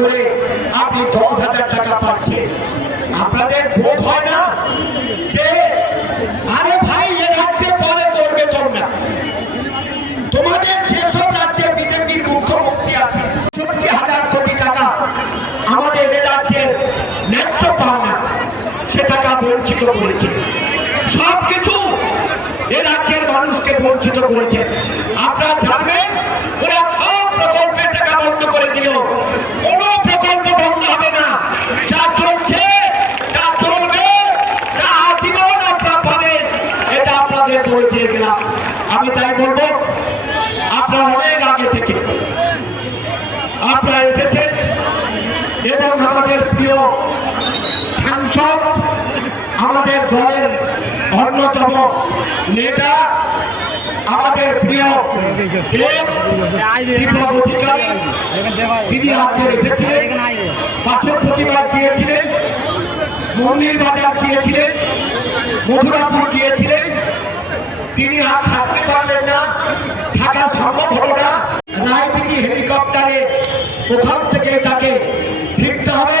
করে আপনি 10,000 টাকা পাচ্ছেন। আপনাদের বোধ হয় না যে আরে ভাই এ রাজ্যে পরে করবে তোমরা? তোমাদের যেসব রাজ্যে বিজেপির মুখ্যমন্ত্রী আছে 70,000 কোটি টাকা আমাদের এ রাজ্যের ন্যায্য পাওনা সে টাকা বঞ্চিত করেছে। সবকিছু এ রাজ্যের মানুষকে বঞ্চিত করেছে। আপনারা জানবেন ওরা সব প্রকল্পের টাকা বন্ধ করে দিল। কোনো প্রকল্প বন্ধ হবে না। যা চলছে, যা চলবে, যা আজীবন আপনারা পাবেন, এটা আপনাদের বলে দিয়ে গেলাম। আমি তাই বলবো, আপনারা অনেক আগে থেকে আপনারা এসেছেন এবং আমাদের প্রিয় সাংসদ, আমাদের দলের অন্যতম নেতা, আমাদের প্রিয় দীপক অধিকারী, তিনি আজকে এসেছিলেন, পাথর প্রতিবাদ গিয়েছিলেন, মন্দির বাজার গিয়েছিলেন, মথুরাপুর গিয়েছিলেন। তিনি আর থাকতে পারলেন না, থাকা সম্ভব হলো না। রায়দিঘি হেলিকপ্টারে ওখান থেকে তাকে ফিরতে হবে।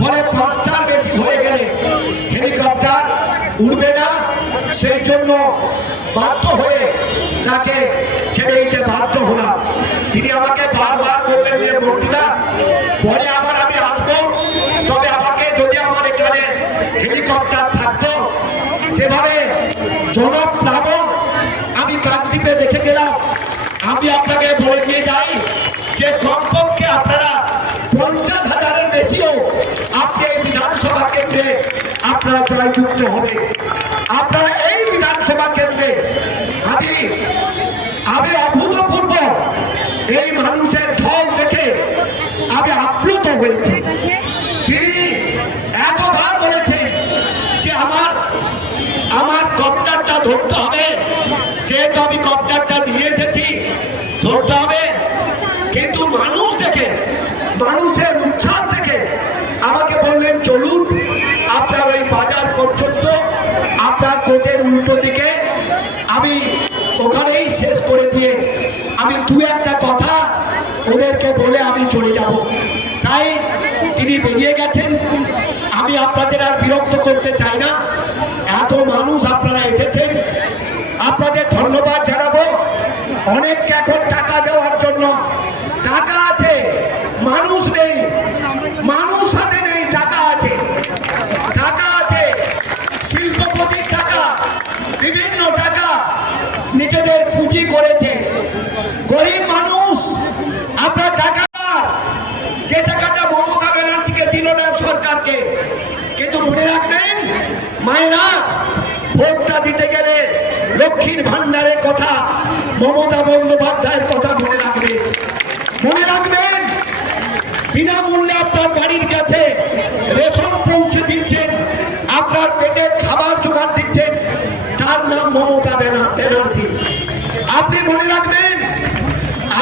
ফলে 5টার বেশি হয়ে গেলে হেলিকপ্টার উড়বে না। সেই জন্য বাধ্য হয়ে তাকে ছেড়ে দিতে বাধ্য হলাম। তিনি আমাকে বারবার বললেন যে বক্তৃতা পরে আবার আমি আসবো, তবে আমাকে যদি আমার এখানে হেলিকপ্টার থাকতো। যেভাবে জনপ্লাবন আমি কাকদ্বীপে দেখে গেলাম, আমি আপনাকে বলে দিয়ে যাই যে কমপক্ষে আপনারা 50,000-এর বেশিও আপনি এই বিধানসভা কেন্দ্রে আপনারা জয়যুক্ত হবে। আপনারা এই বিধানসভা কেন্দ্রে আমি অভূতপূর্ব এই মানুষের ঢল দেখে আমি আপ্লুত হয়েছি। তিনি এতবার বলেছেন যে আমার কপ্টারটা ধরতে হবে, যেহেতু আমি কপ্টারটা নিয়ে এসেছি ধরতে হবে। কিন্তু মানুষ দেখে, মানুষের উচ্ছ্বাস দেখে আমাকে বললেন চলুন আপনার ওই বাজার পর্যন্ত, আপনার কোটের উল্টো দিকে। আমি ওখানেই শেষ করে দিয়ে আমি দু একটা কথা ওদেরকে বলে আমি চলে যাব। তাই তিনি বেরিয়ে গেছেন। আমি আপনাদের আর বিরক্ত করতে চাই না। এত মানুষ আপনারা এসেছেন, আপনাদের ধন্যবাদ জানাবো। অনেককে এখন টাকা দেওয়ার জন্য টাকা আছে, মানুষ নেই, মানুষ হাতে নেই, টাকা আছে, টাকা আছে, শিল্পপতির টাকা, বিভিন্ন টাকা নিজেদের পুঁজি করেছে। গরিব মানুষ আপনার টাকা, যে টাকাটা মমতা ব্যানার্জিকে দিল না সরকারকে। কিন্তু মনে রাখবেন মায়েরা, ভোটটা দিতে গেলে লক্ষ্মীর ভান্ডারের কথা, মমতা বন্দ্যোপাধ্যায়ের কথা মনে রাখবেন। মনে রাখবেন বিনামূল্যে আপনার বাড়ির কাছে রেশন পৌঁছে দিচ্ছেন, আপনার পেটের খাবার জোগাড় দিচ্ছেন, তার নাম মমতা ব্যানার্জি। আপনি মনে রাখবেন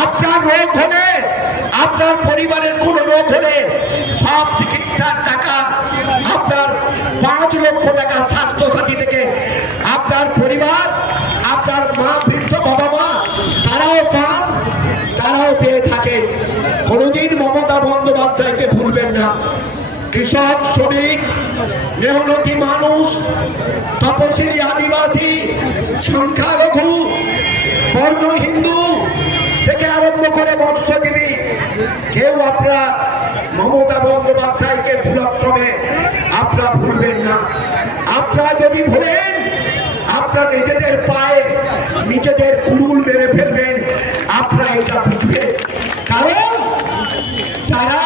আপনার রোগ হলে, আপনার পরিবারের কোন রোগ হলে সব চিকিৎসার টাকা, আপনার 5 লক্ষ টাকা স্বাস্থ্যসাথী থেকে আপনার পরিবার, আপনার মা, বৃদ্ধ বাবা মা, তারাও পান, তারাও পেয়ে থাকেন। কোনদিন মমতা বন্দ্যোপাধ্যায়কে ভুলবেন না। কৃষক, শ্রমিক, মেহনতি মানুষ, তপশিলি, আদিবাসী, সংখ্যালঘু, বর্ণ হিন্দু থেকে আরম্ভ করে মৎস্যজীবী, কেউ আপনারা মমতা বন্দ্যোপাধ্যায়কে ভুলক্রমে আপনারা ভুলবেন না। আপনারা যদি ভুলেন, আপনারা নিজেদের পায়ে নিজেদের কুড়ুল মেরে ফেলবেন। আপনারা এটা বুঝবেন, কারণ যারা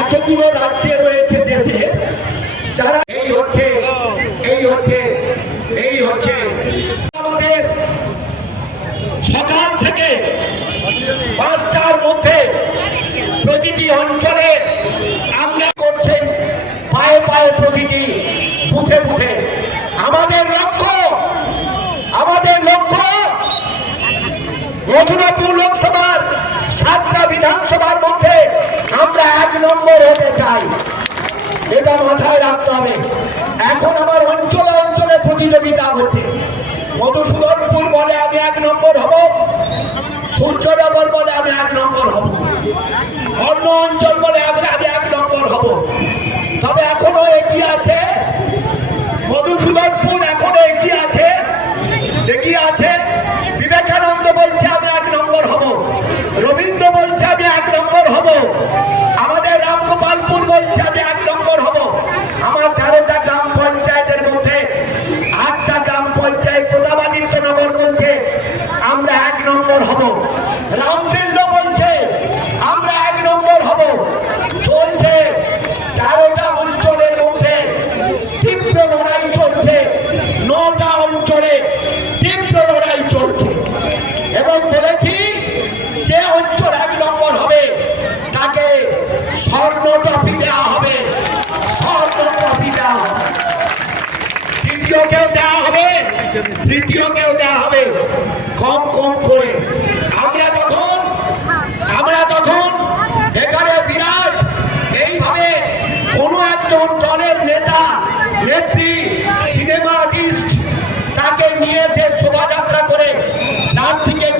এতগুলো রাজ্যে রয়েছে দেশে, যারা এই হচ্ছে আমাদের সকাল থেকে 5টার মধ্যে প্রতিটি অঞ্চলে আমরা করছেন, পায়ে পায়ে প্রতিটি বুথে বুথে। আমাদের লক্ষ্য মথুরাপুর লোকসভার 7টা বিধানসভার মধ্যে আমরা 1 নম্বর হতে চাই। এটা মাথায় রাখতে হবে। এখন আমার অঞ্চলে অঞ্চলে প্রতিযোগিতা হচ্ছে। মধুসূদনপুর বলে আমি 1 নম্বর হব, সূর্যনগর বলে আমি 1 নম্বর হব, অন্য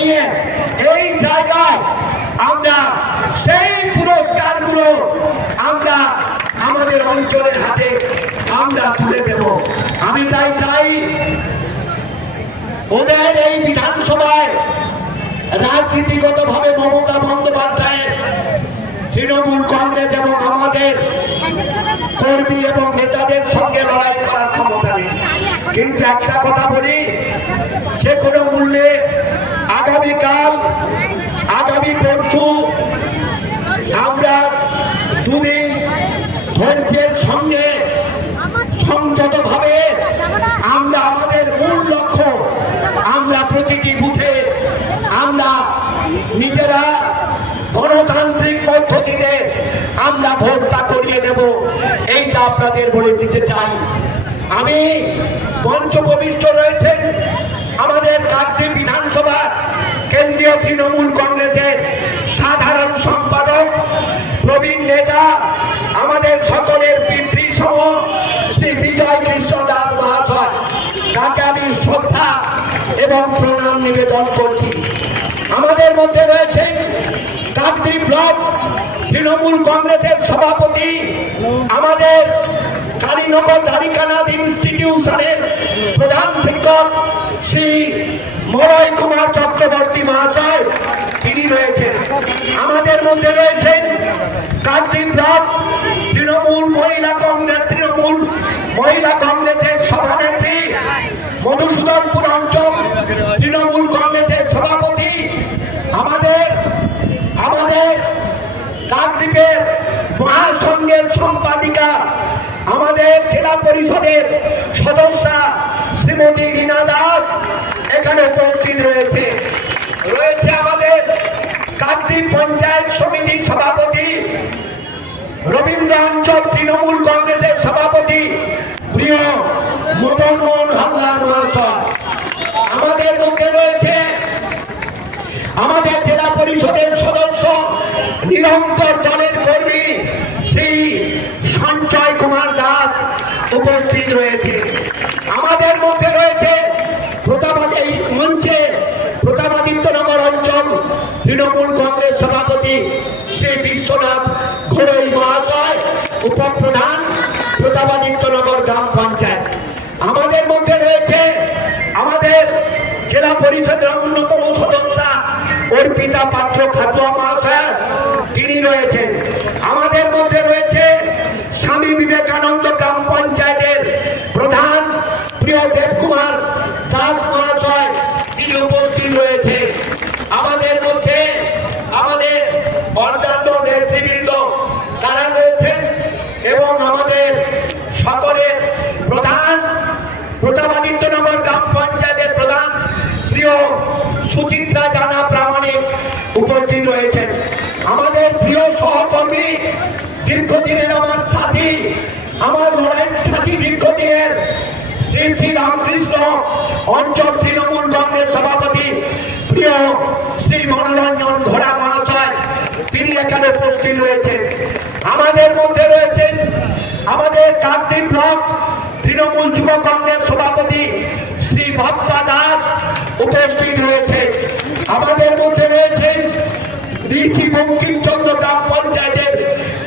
নিয়ে এই জায়গায় আমরা সেই পুরস্কারগুলো আমরা আমাদের অঞ্চলের হাতে আমরা তুলে দেব। আমি তাই চাই ওদের এই বিধানসভায় রাজনীতিগতভাবে মমতা বন্দ্যোপাধ্যায়ের তৃণমূল কংগ্রেস এবং আমাদের কর্মী এবং নেতাদের সঙ্গে লড়াই করার ক্ষমতা নেই। কিন্তু একটা কথা বলি, যে কোনো মূল্যে আগামীকাল আগামী পরশু আমরা দুদিন ধৈর্যের সঙ্গে সংযতভাবে আমরা আমাদের মূল লক্ষ্য আমরা প্রতিটি বুথে আমরা নিজেরা গণতান্ত্রিক পদ্ধতিতে আমরা ভোটটা করিয়ে নেব, এইটা আপনাদের বলে দিতে চাই। আমি মঞ্চপ্রবিষ্ট রয়েছেন আমাদের কাকদ্বীপ বিধানসভা কেন্দ্রীয় তৃণমূল কংগ্রেসের সাধারণ সম্পাদক প্রবীণ নেতা আমাদের সকলের পিতৃসম শ্রী বিজয় কৃষ্ণ দাস মহাশয়, তাকে আমি শ্রদ্ধা এবং প্রণাম নিবেদন করছি। আমাদের মধ্যে রয়েছেন কাকদ্বীপ ব্লক তৃণমূল কংগ্রেসের সভাপতি আমাদের কালীনগর দ্বারিকানাথ ইনস্টিটিউশনের প্রধান শিক্ষক শ্রী মলয় কুমার চক্রবর্তী মহাশয়, তিনি রয়েছেন। আমাদের মধ্যে রয়েছেন কাকদ্বীপ ব্লক তৃণমূল মহিলা কংগ্রেসের সভানেত্রী মধুসূদনপুর অঞ্চল তৃণমূল কংগ্রেসের সভাপতি আমাদের কাকদ্বীপের মহাসংঘের সম্পাদিকা আমাদের জেলা পরিষদের সদস্যা শ্রীমতী রীনা দাস এখানে উপস্থিত রয়েছে আমাদের কাকদ্বীপ পঞ্চায়েত সমিতির সভাপতি রবীন্দ্র অঞ্চল তৃণমূল কংগ্রেসের সভাপতি প্রিয় মদন মোহন হালদার মহাশয়। আমাদের মধ্যে রয়েছে আমাদের জেলা পরিষদের সদস্য নিরঙ্কুশ দলের কর্মী শ্রী সঞ্জয় কুমার দাস উপস্থিত রয়েছে। আমাদের মধ্যে রয়েছে মঞ্চে প্রতাপাদিত্যনগর অঞ্চল তৃণমূল কংগ্রেস সভাপতি শ্রী বিশ্বনাথ ঘোড়ই মহাশয়, উপপ্রধান প্রতাপাদিত্যনগর গ্রাম পঞ্চায়েত। আমাদের মধ্যে রয়েছে আমাদের জেলা পরিষদের অন্যতম সদস্যা অর্পিতা পাত্র খাতুয়া মহাশয়, তিনি রয়েছেন। আমাদের মধ্যে রয়েছে স্বামী বিবেকানন্দ গ্রাম পঞ্চায়েতের প্রধান প্রিয় দেবকুমার দাস মহাশয়, তিনি উপস্থিত রয়েছে। আমাদের মধ্যে আমাদের অন্যান্য নেতৃবৃন্দ তারা রয়েছেন এবং আমাদের সকলের প্রধান প্রতাপাদিত্যনগর গ্রাম পঞ্চায়েতের প্রধান প্রিয় সুচিত্রা জানা প্রামাণিক উপস্থিত রয়েছেন। আমাদের প্রিয় সহকর্মী দীর্ঘদিনের আমার সাথী, আমার লড়াইয়ের সাথী দীর্ঘদিনের শ্রী শ্রী রামকৃষ্ণ অঞ্চল তৃণমূল কংগ্রেস সভাপতি প্রিয় শ্রী মনোরঞ্জন ঘোড়া মহাশয়, তিনি এখানে উপস্থিত রয়েছেন। আমাদের মধ্যে রয়েছেন আমাদের কাকদ্বীপ ব্লক তৃণমূল যুব কংগ্রেস সভাপতি শ্রী বাপ্পা দাস উপস্থিত রয়েছে। আমাদের মধ্যে রয়েছেন ঋষি বঙ্কিমচন্দ্র গ্রাম পঞ্চায়েতের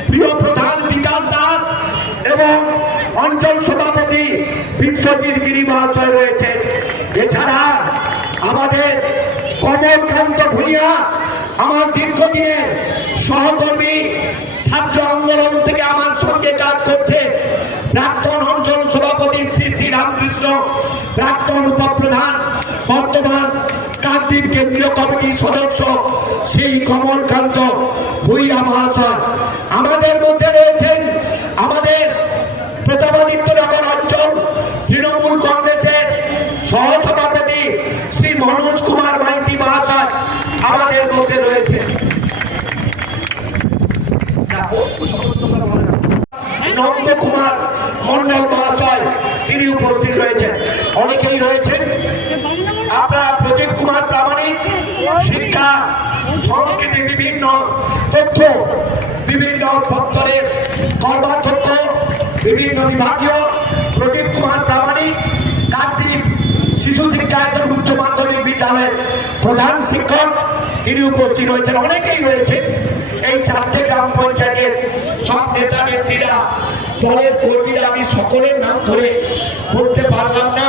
প্রিয় প্রধান বিকাশ দাস এবং অঞ্চল সভাপতি বিশ্বজিৎ গিরি মহাশয় রয়েছেন। এছাড়া আমাদের কমলকান্ত ভূঁইয়া, আমার দীর্ঘদিনের সহকর্মী, ছাত্র আন্দোলন থেকে আমার সঙ্গে কাজ করছে, প্রাক্তন অঞ্চল সভাপতি শ্রী শ্রী রামকৃষ্ণ, প্রাক্তন উপপ্রধান, বর্তমান কাকদ্বীপ কেন্দ্রীয় কমিটির সদস্য শ্রী কমলকান্ত ভূঁইয়া মহাশয়। আমাদের মধ্যে রয়েছেন আমাদের প্রতাপাদিত্যনগর অঞ্চল তৃণমূল কংগ্রেসের সহসভাপতি শ্রী মনোজ কুমার মাইতি মহাশয় আমাদের মধ্যে রয়েছে। নন্দ কুমার মন্ডল মহাশয়, তিনি উপস্থিত রয়েছেন। অনেকেই রয়েছেন আপনারা প্রদীপ কুমার প্রামাণিক, শিক্ষা সংস্কৃতি বিভিন্ন তথ্য বিভিন্ন দপ্তরের কর্মাধ্যক্ষ, বিভিন্ন বিভাগীয় প্রদীপ কুমার প্রামাণিক, কাকদ্বীপ শিশু শিক্ষা উচ্চ মাধ্যমিক বিদ্যালয়ের প্রধান শিক্ষক তিনি উপস্থিত রয়েছেন, অনেকেই রয়েছেন। এই 4টে গ্রাম পঞ্চায়েতের সব নেতা নেত্রীরা, দলের কর্মীরা, আমি সকলের নাম ধরে বলতে পারলাম না।